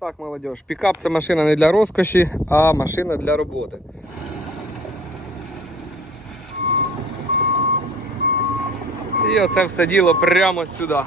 Так, молодь, пікап це машина не для розкоші, а машина для роботи. І оце все діло прямо сюди.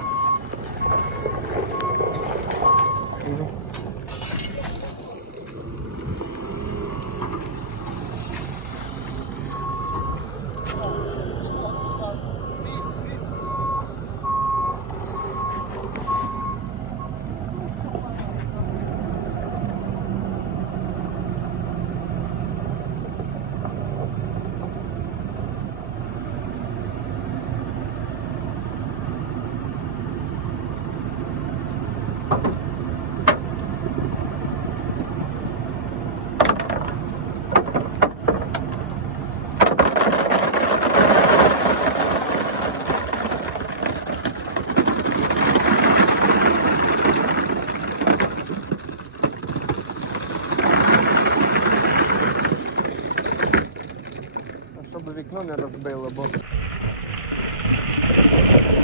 Щоб вікно не розбило, бо.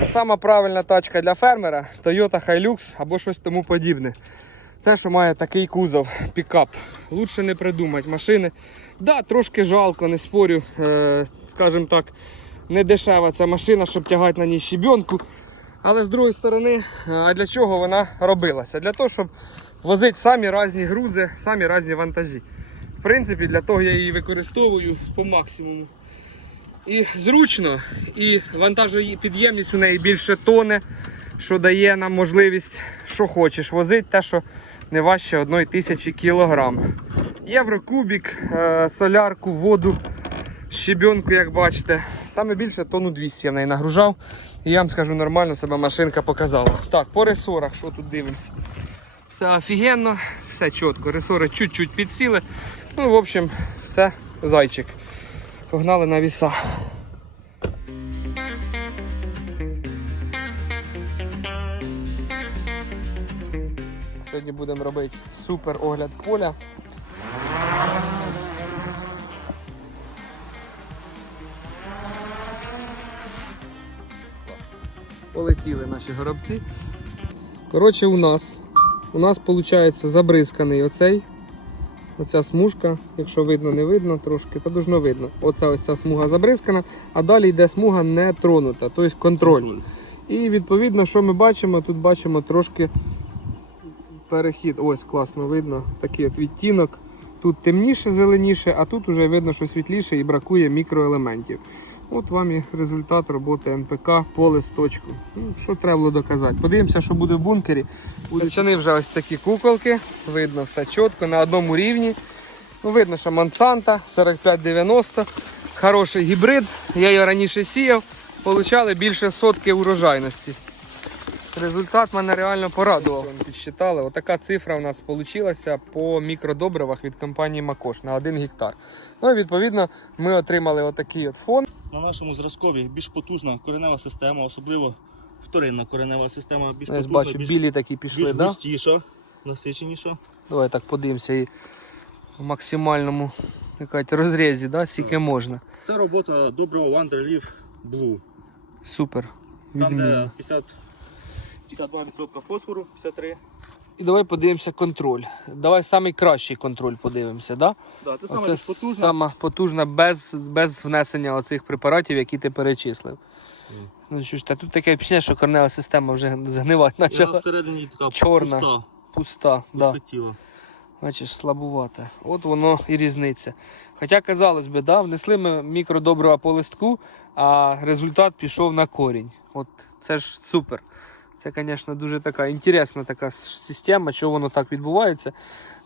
Сама правильна тачка для фермера Toyota Hilux або щось тому подібне. Те, що має такий кузов, пікап. Лучше не придумати машини. Да, трошки жалко, не спорю. Е, скажімо так, не дешева ця машина, щоб тягати на ній щебенку. Але з другої сторони, е, а для чого вона робилася? Для того, щоб возити самі різні грузи, самі різні вантажі. В принципі, для того я її використовую по максимуму. І зручно, і вантажопідємність у неї більше тони, що дає нам можливість, що хочеш, возити те, що не важче 1 тисячі кілограм. Єврокубік, е, солярку, воду, щебенку, як бачите. Саме більше тонну 200 я в неї нагружав. І я вам скажу, нормально себе машинка показала. Так, по ресорах, що тут дивимося? Все офігенно, все чітко. Ресори чуть-чуть підсіли. Ну, в общем, все зайчик. Погнали на віса. Сьогодні будемо робити супер огляд поля. Полетіли наші горобці. Коротше, у нас у нас виходить забризканий оцей Оця смужка, якщо видно, не видно трошки, то дуже видно. Оця ось ця смуга забризкана, а далі йде смуга не тронута, тобто контроль. І відповідно, що ми бачимо? Тут бачимо трошки перехід. Ось класно видно. Такий от відтінок. Тут темніше, зеленіше, а тут вже видно, що світліше і бракує мікроелементів. От вам і результат роботи НПК по листочку. Ну, що треба було доказати? Подивимося, що буде в бункері. Качани вже ось такі куколки, видно все чітко, на одному рівні. Ну, видно, що Монсанта 4590, хороший гібрид. Я його раніше сіяв, получали більше сотки урожайності. Результат мене реально порадував. Підсчитали. Отака цифра у нас вийшла по мікродобривах від компанії Макош на 1 гектар. Ну і відповідно ми отримали отакий от фон. На нашому зразкові більш потужна коренева система, особливо вторинна коренева система, більш Ну, потужна, бачу, більш, білі такі пішли, більш да? густіша, насиченіша. Давай так подивимося і в максимальному якась, розрізі, да? скільки можна. Це робота доброго Relief Blue. Супер. Там де 50, 52% фосфору, 53%. І давай подивимося контроль. Давай найкращий контроль подивимося. Да? Да, це саме потужна. сама потужна без, без внесення оцих препаратів, які ти перечислив. Мгм. Ну що ж, та тут таке впечатлення, що корнева система вже згнивати І вона всередині така Чорна. пуста, Пуста. Да. тіло. Бачиш, слабувате. От воно і різниця. Хоча, казалось би, да, внесли ми мікродобрива по листку, а результат пішов на корінь. От це ж супер. Це, звісно, дуже така інтересна така система, що воно так відбувається.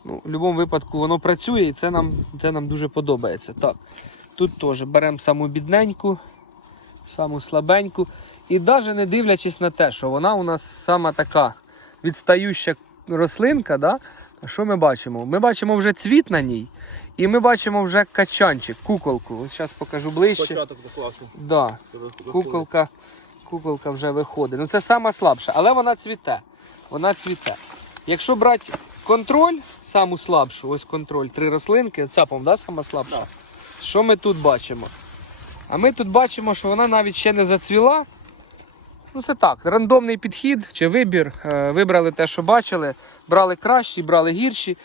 Ну, в будь-якому випадку воно працює і це нам, це нам дуже подобається. Так, тут теж беремо саму бідненьку, саму слабеньку. І навіть не дивлячись на те, що вона у нас сама така відстающа рослинка, да? що ми бачимо? Ми бачимо вже цвіт на ній, і ми бачимо вже качанчик, куколку. Ось зараз покажу ближче. Початок заклався. Да, куколка, куколка вже виходить. Ну це сама слабша, але вона цвіте. Вона цвіте. Якщо брати контроль, саму слабшу, ось контроль, три рослинки, ця, да, сама слабша. Так. Що ми тут бачимо? А ми тут бачимо, що вона навіть ще не зацвіла. Ну, це так, рандомний підхід чи вибір. Е, Вибрали те, що бачили, брали кращі, брали гірші.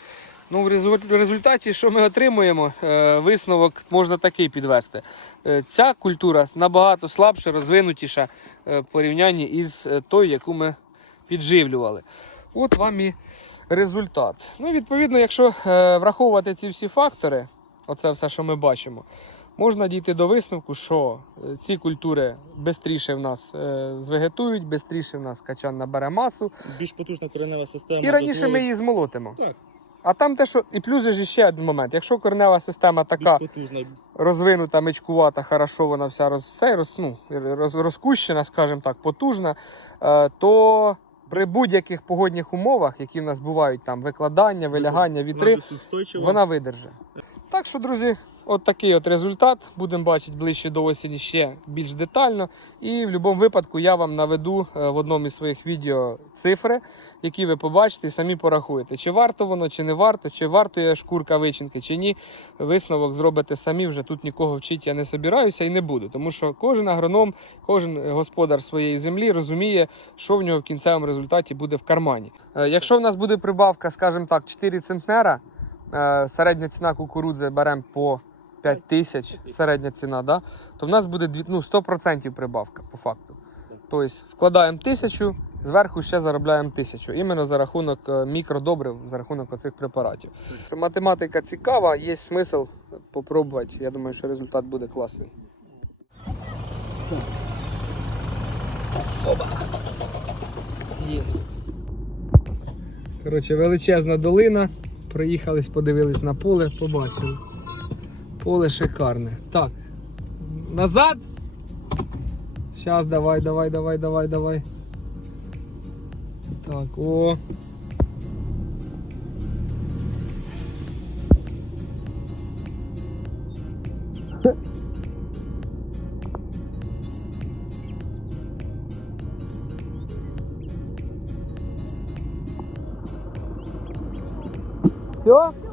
Ну, в результаті, що ми отримуємо, Е, висновок можна такий підвести. Е, Ця культура набагато слабша, розвинутіша е, в порівнянні із тою, яку ми підживлювали. От вам і результат. Ну, і відповідно, якщо враховувати ці всі фактори, оце все, що ми бачимо, можна дійти до висновку, що ці культури швидше в нас звегетують, швидше в нас качан набере масу. Більш потужна коренева система. І раніше ми її змолотимо. Так, А там те, що. І плюс же ще один момент. Якщо коренева система така розвинута, мечкувата, хорошо, вона вся роз, все, роз, ну, роз, розкущена, скажімо так, потужна, е, то при будь-яких погодних умовах, які в нас бувають, там викладання, вилягання, вітри, Вона видержить. Так що, друзі, от такий от результат. Будемо бачити ближче до осені ще більш детально. І в будь-якому випадку я вам наведу е, в одному із своїх відео цифри, які ви побачите і самі порахуєте, чи варто воно, чи не варто, чи вартує шкурка вичинки, чи ні. Висновок зробите самі. Вже тут нікого вчити я не собираюся і не буду. Тому що кожен агроном, кожен господар своєї землі розуміє, що в нього в кінцевому результаті буде в кармані. Е, Якщо в нас буде прибавка, скажімо так, 4 центнера. Е, середня ціна кукурудзи беремо по 5 тисяч, середня ціна, да? то в нас буде ну, 100% прибавка по факту. Тобто вкладаємо тисячу, зверху ще заробляємо тисячу. Іменно за рахунок е, мікродобрив, за рахунок оцих препаратів. Математика цікава, є смисл попробувати. Я думаю, що результат буде класний. Оба. Єсть. Коротше, величезна долина. Проїхались, подивились на поле, побачили. Поле шикарне. Так. Назад. Зараз, давай, давай, давай, давай, давай. Так, о. Все?